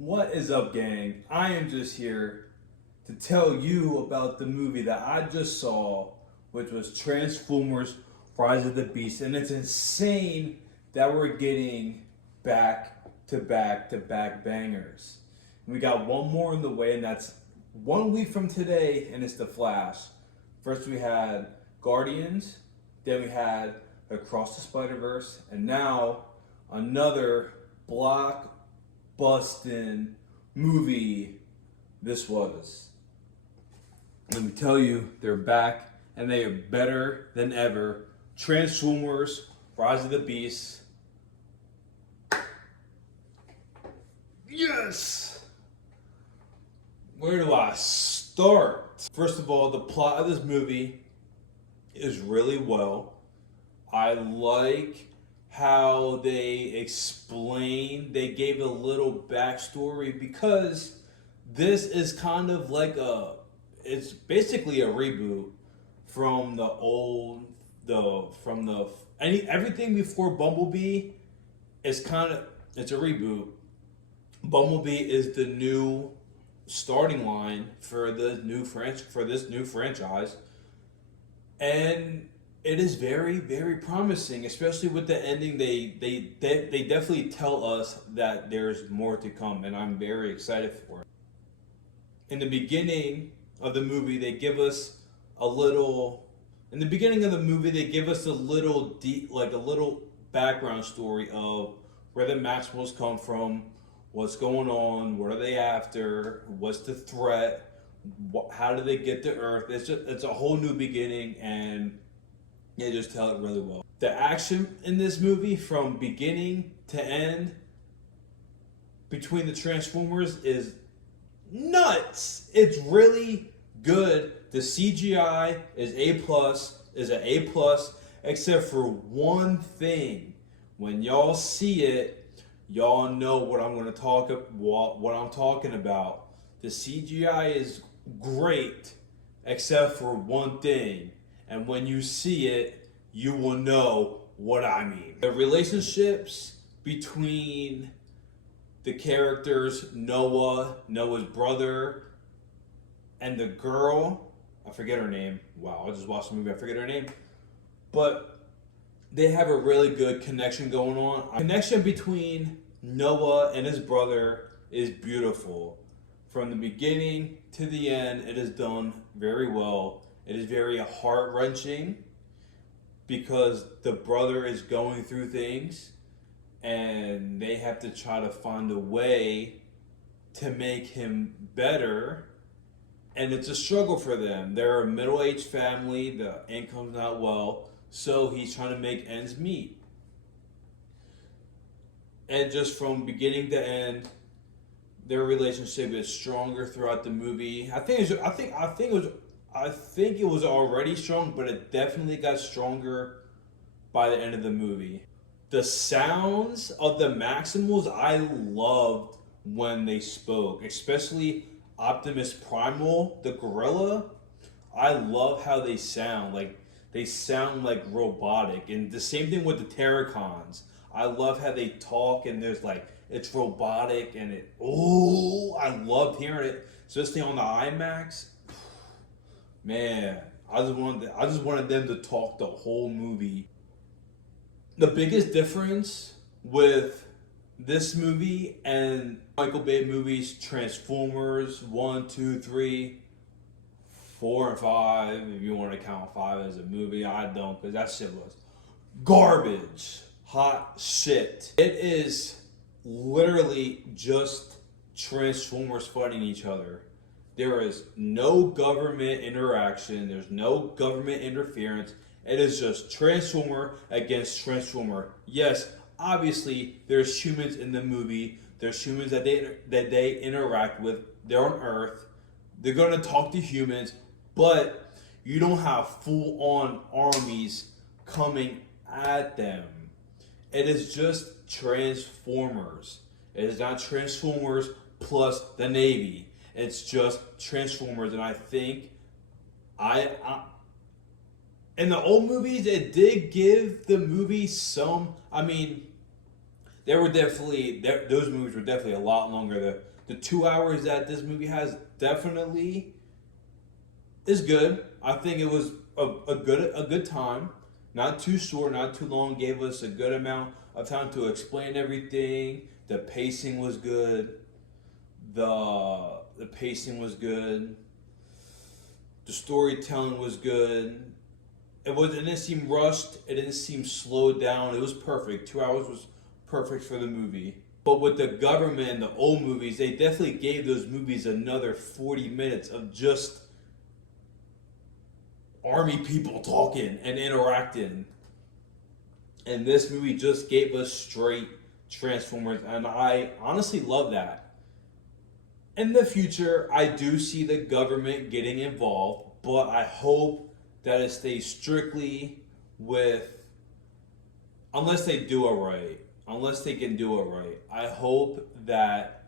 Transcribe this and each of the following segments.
What is up, gang? I am just here to tell you about the movie that I just saw, which was Transformers Rise of the Beast. And it's insane that we're getting back to back to back bangers. And we got one more in the way, and that's 1 week from today, and it's The Flash. First, we had Guardians, then we had Across the Spider Verse, and now another blockbusting movie this was. Let me tell you, they're back and they are better than ever. Transformers Rise of the Beast. Yes! Where do I start? First of all, the plot of this movie is really well. I like how they gave a little backstory, because this is kind of like it's basically a reboot from everything before Bumblebee is it's a reboot. Bumblebee is the new starting line for this new franchise, and it is very, very promising, especially with the ending. They definitely tell us that there's more to come, and I'm very excited for it. In the beginning of the movie, they give us a little. In the beginning of the movie, they give us a little like a little background story of where the Maximals come from, what's going on, what are they after, what's the threat, how do they get to Earth. It's a whole new beginning, and they just tell it really well. The action in this movie, from beginning to end, between the Transformers, is nuts. It's really good. The CGI is an A plus, except for one thing. When y'all see it, y'all know what I'm talking about. The CGI is great, except for one thing. And when you see it, you will know what I mean. The relationships between the characters, Noah's brother, and the girl, I forget her name. Wow, I just watched the movie, I forget her name. But they have a really good connection going on. The connection between Noah and his brother is beautiful. From the beginning to the end, it is done very well. It is very heart-wrenching because the brother is going through things and they have to try to find a way to make him better. And it's a struggle for them. They're a middle-aged family, the income's not well, so he's trying to make ends meet. And just from beginning to end, their relationship is stronger throughout the movie. I think it was already strong, but it definitely got stronger by the end of the movie. The sounds of the Maximals I loved when they spoke, especially Optimus Primal, the gorilla. I love how they sound. They sound like robotic. And the same thing with the Terracons. I love how they talk, and it's robotic, and I loved hearing it, especially on the IMAX. Man, I just wanted them to talk the whole movie. The biggest difference with this movie and Michael Bay movies, Transformers 1, 2, 3, 4, and 5, if you want to count 5 as a movie, I don't, because that shit was garbage. Hot shit. It is literally just Transformers fighting each other. There is no government interaction. There's no government interference. It is just Transformer against Transformer. Yes, obviously there's humans in the movie. There's humans that they interact with. They're on Earth. They're gonna talk to humans, but you don't have full-on armies coming at them. It is just Transformers. It is not Transformers plus the Navy. It's just Transformers, and I think in the old movies, it did give the movie some. I mean, those movies were definitely a lot longer. The 2 hours that this movie has definitely is good. I think it was a good time. Not too short, not too long. Gave us a good amount of time to explain everything. The pacing was good. The pacing was good. The storytelling was good. It didn't seem rushed. It didn't seem slowed down. It was perfect. 2 hours was perfect for the movie. But with the government and the old movies, they definitely gave those movies another 40 minutes of just army people talking and interacting. And this movie just gave us straight Transformers, and I honestly love that. In the future, I do see the government getting involved, but I hope that it stays strictly with, unless they do it right, unless they can do it right. I hope that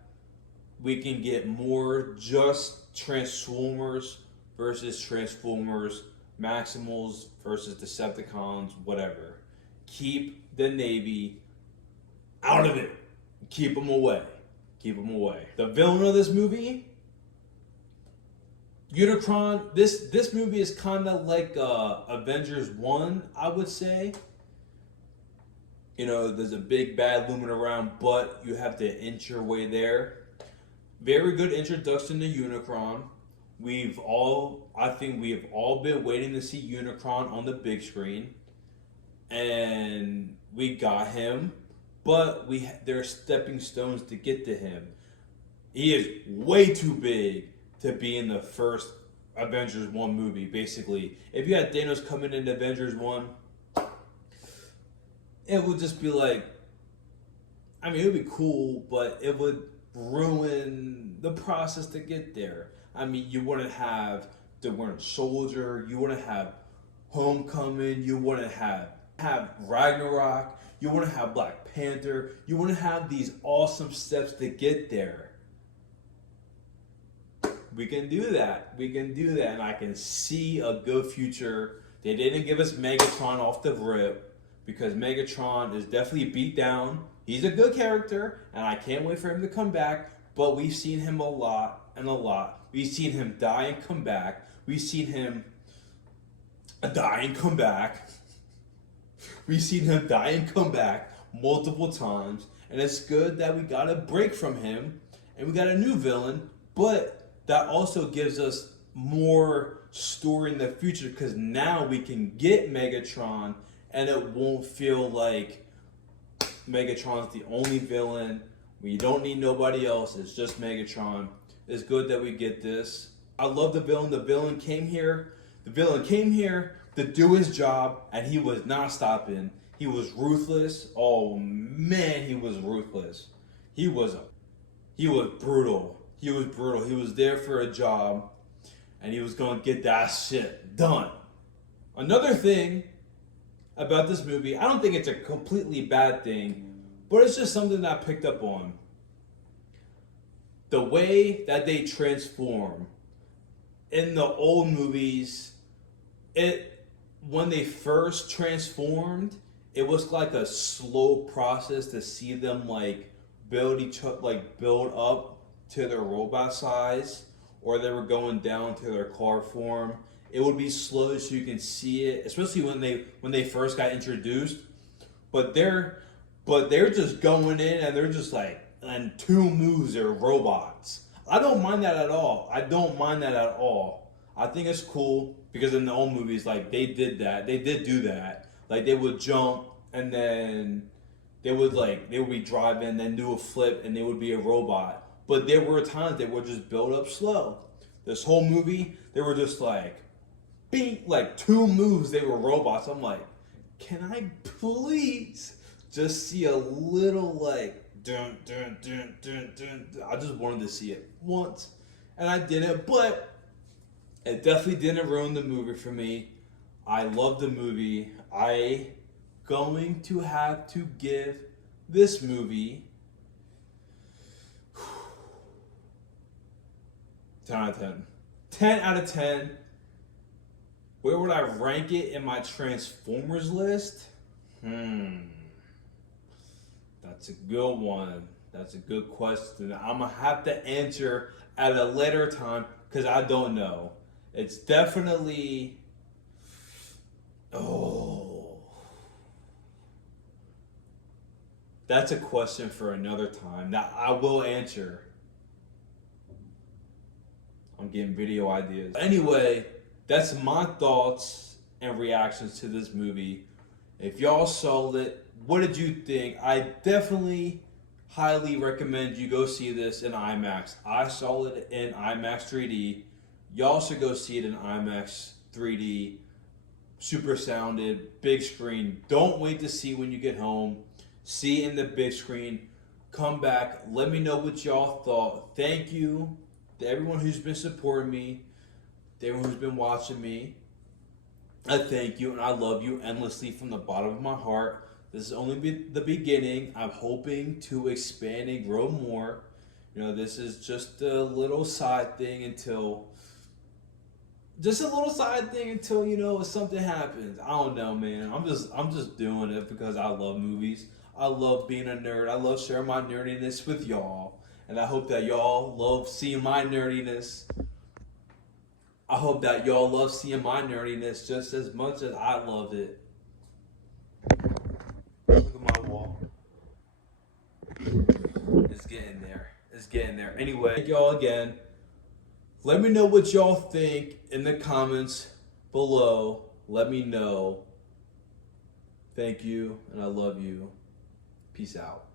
we can get more just Transformers versus Transformers, Maximals versus Decepticons, whatever. Keep the Navy out of it. Keep them away. Keep them away. The villain of this movie, Unicron. This movie is kind of like Avengers 1, I would say. You know, there's a big bad looming around, but you have to inch your way there. Very good introduction to Unicron. I think we have all been waiting to see Unicron on the big screen, and we got him. But there are stepping stones to get to him. He is way too big to be in the first Avengers 1 movie, basically. If you had Thanos coming into Avengers 1, it would just be like, I mean, it would be cool, but it would ruin the process to get there. I mean, you wouldn't have the Winter Soldier, you wouldn't have Homecoming, you wouldn't have Ragnarok, you wouldn't have Black Panther, you wouldn't have these awesome steps to get there. We can do that. We can do that, and I can see a good future. They didn't give us Megatron off the rip because Megatron is definitely beat down. He's a good character, and I can't wait for him to come back. But we've seen him a lot and a lot. We've seen him die and come back. We've seen him die and come back. We've seen him die and come back multiple times. And it's good that we got a break from him and we got a new villain. But that also gives us more story in the future because now we can get Megatron and it won't feel like Megatron's the only villain. We don't need nobody else. It's just Megatron. It's good that we get this. I love the villain. The villain came here. To do his job, and he was not stopping. He was ruthless. Oh man, he was ruthless. He was brutal. He was brutal. He was there for a job, and he was gonna get that shit done. Another thing about this movie, I don't think it's a completely bad thing, but it's just something that I picked up on. The way that they transform in the old movies, when they first transformed, it was like a slow process to see them build up to their robot size, or they were going down to their car form. It would be slow so you can see it, especially when they first got introduced. But they're just going in and they're just like, and 2 moves they're robots. I don't mind that at all. I think it's cool because in the old movies, like they did do that. Like they would jump and then they would be driving, then do a flip, and they would be a robot. But there were times they would just build up slow. This whole movie, they were just like, beat, like 2 moves, they were robots. I'm like, can I please just see a little like dun dun dun dun dun? I just wanted to see it once, and I didn't, but it definitely didn't ruin the movie for me. I love the movie. I going to have to give this movie 10 out of 10. 10 out of 10. Where would I rank it in my Transformers list? That's That's a good one. That's a good question. I'm gonna have to answer at a later time because I don't know. It's definitely. Oh. That's a question for another time that I will answer. I'm getting video ideas. Anyway, that's my thoughts and reactions to this movie. If y'all saw it, what did you think? I definitely highly recommend you go see this in IMAX. I saw it in IMAX 3D. Y'all should go see it in IMAX 3D. Super sounded, big screen. Don't wait to see when you get home. See it in the big screen. Come back. Let me know what y'all thought. Thank you to everyone who's been supporting me, to everyone who's been watching me. I thank you and I love you endlessly from the bottom of my heart. This is only the beginning. I'm hoping to expand and grow more. You know, this is just a little side thing until you know something happens. I don't know, man. I'm just doing it because I love movies. I love being a nerd. I love sharing my nerdiness with y'all, and I hope that y'all love seeing my nerdiness. I hope that y'all love seeing my nerdiness just as much as I love it. Look at my wall. It's getting there. It's getting there. Anyway, thank y'all again. Let me know what y'all think in the comments below. Let me know. Thank you, and I love you. Peace out.